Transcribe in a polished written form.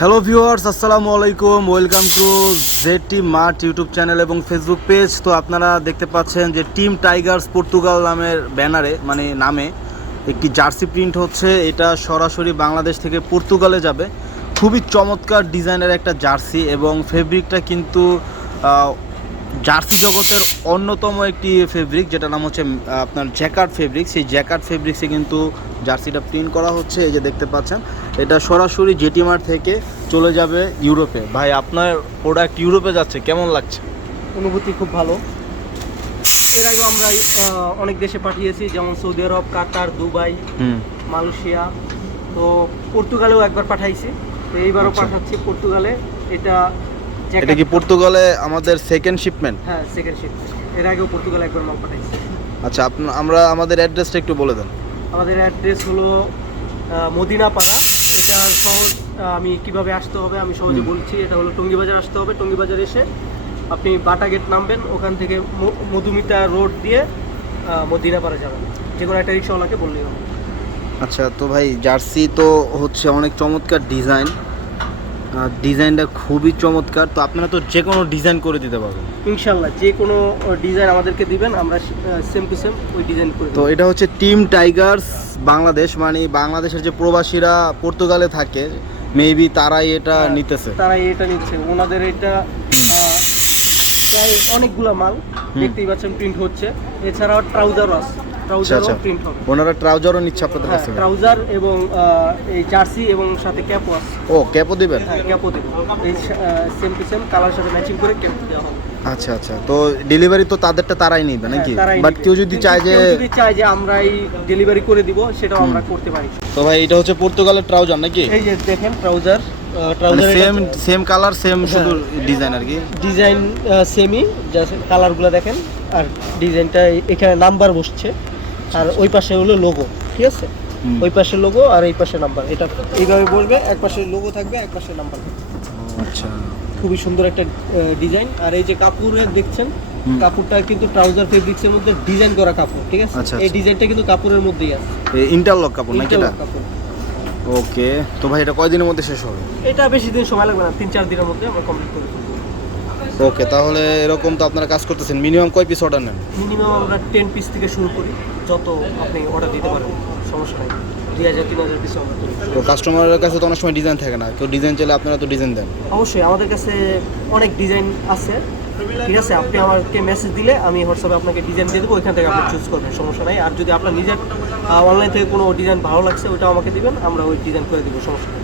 Hello viewers, আসসালামু আলাইকুম। Welcome to Z team mart YouTube channel এবং ফেসবুক পেজ। তো আপনারা দেখতে পাচ্ছেন যে টিম টাইগার্স পর্তুগাল নামের ব্যানারে নামে একটি জার্সি প্রিন্ট হচ্ছে। এটা সরাসরি বাংলাদেশ থেকে পর্তুগালে যাবে। খুবই চমৎকার ডিজাইনের একটা জার্সি এবং ফেব্রিকটা কিন্তু জার্সি জগতের অন্যতম একটি ফেব্রিক, যেটার নাম হচ্ছে আপনার জ্যাকার্ড ফেব্রিক। সেই জ্যাকার্ড ফেব্রিক্সে কিন্তু জার্সিটা প্রিন্ট করা হচ্ছে। এই যে দেখতে পাচ্ছেন, এটা সরাসরি জেটি মার্ট থেকে চলে যাবে ইউরোপে। ভাই, আপনার প্রোডাক্ট ইউরোপে যাচ্ছে, কেমন লাগছে? অনুভূতি খুব ভালো। এর আগে আমরা অনেক দেশে পাঠিয়েছি, যেমন সৌদি আরব, কাতার, দুবাই, মালয়েশিয়া। তো পর্তুগালেও একবার পাঠাইছি, তো এইবারও পাঠাচ্ছি পর্তুগালে। এটা কি পর্তুগালে আমাদের সেকেন্ড শিপমেন্ট? হ্যাঁ, সেকেন্ড শিপমেন্ট। এর আগেও পর্তুগালে একবার মাল পাঠাইছি। আচ্ছা, আমরা আমাদের অ্যাড্রেসটা একটু বলে দেন। আমাদের অ্যাড্রেস হলো মদিনাপাড়া। এটা সহজ, আমি কিভাবে আসতে হবে আমি সহজে বলছি। এটা হলো টঙ্গীবাজার আসতে হবে। টঙ্গীবাজার এসে আপনি বাটা গেট নামবেন, ওখান থেকে মধুমিতা রোড দিয়ে মদিনাপাড়া যাবেন। যে কোনো একটা রিক্সাওয়ালাকে বললেই হবে। আচ্ছা, তো ভাই জার্সি তো হচ্ছে অনেক চমৎকার ডিজাইনটা খুবই চমৎকার। তো আপনারা তো যে কোনো ডিজাইন করে দিতে পারবেন ইনশাল্লাহ। যে কোনো ডিজাইন আমাদেরকে দিবেন, আমরা সেম টু সেম ওই ডিজাইন করে তো এটা হচ্ছে টিম টাইগার্স বাংলাদেশ, বাংলাদেশের যে প্রবাসীরা পর্তুগালে থাকে, মেবি তারাই এটা নিতেছে। ওনাদের এটা প্রায় অনেকগুলো মাল দেখতেই পাচ্ছেন প্রিন্ট হচ্ছে। এছাড়াও ট্রাউজারও আছে, ট্রাউজারও প্রিন্ট হবে। ওনারা ট্রাউজারও নিচ্ছে আপনাদের কাছে? ট্রাউজার এবং এই জার্সি এবং সাথে ক্যাপও আছে। ও, ক্যাপও দিবেন? হ্যাঁ, ক্যাপও দেব। এই সেম টু সেম কালার সাথে ম্যাচিং করে ক্যাপ দেওয়া হবে। আচ্ছা আচ্ছা, তো ডেলিভারি তো তারাই নিবে নাকি? বাট কেউ যদি চায় যে আমরাই ডেলিভারি করে দিব, সেটাও আমরা করতে পারি। তো ভাই, এটা হচ্ছে পর্তুগালের ট্রাউজার নাকি? এই যে দেখেন ট্রাউজার সেম কালার, সেম শুধু ডিজাইন আর কি। ডিজাইন সেমই, জাস্ট কালারগুলো দেখেন। আর ডিজাইনটা এখানে নাম্বার বসছে, আর ওই পাশে হলো লোগো। ঠিক আছে, ওই পাশে লোগো আর এই পাশে নাম্বার। এটা এইভাবে বলবে, এক পাশে লোগো থাকবে, এক পাশে নাম্বার থাকবে। আচ্ছা, খুবই সুন্দর একটা ডিজাইন। আর এই যে কাপড় দেখছেন, কাপড়টা কিন্তু ট্রাউজার ফেব্রিক্সের মধ্যে ডিজাইন করা কাপড়। ঠিক আছে, এই ডিজাইনটা কিন্তু কাপড়ের মধ্যেই আছে। ইন্টারলক কাপড় নাকি এটা? ওকে, তো ভাই এটা কয়দিনের মধ্যে শেষ হবে? এটা বেশি দিন সময় লাগবে না, 3-4 দিনের মধ্যে আমরা কমপ্লিট করে দেব। ওকে, তাহলে এরকম তো আপনারা কাজ করতেছেন, মিনিমাম কয় পিস অর্ডার নেন? মিনিমাম আমরা 10 পিস থেকে শুরু করি, যত আপনি অর্ডার দিতে পারেন, সমস্যা নাই। 2000-3000 পিস আমরা করি। তো কাস্টমারের কাছে তো অনেক সময় ডিজাইন থাকে না, কেউ ডিজাইন চাইলে আপনারা তো ডিজাইন দেন? অবশ্যই, আমাদের কাছে অনেক ডিজাইন আছে। ঠিক আছে, আপনি আমাকে মেসেজ দিলে আমি হোয়াটসঅ্যাপে আপনাকে ডিজাইন দিয়ে দেবো, ওইখান থেকে আপনি চুজ করবেন, সমস্যা নাই। আর যদি আপনার নিজের অনলাইন থেকে কোনো ডিজাইন ভালো লাগছে, ওইটাও আমাকে দিবেন, আমরা ওই ডিজাইন করে দেবো, সমস্যা নেই।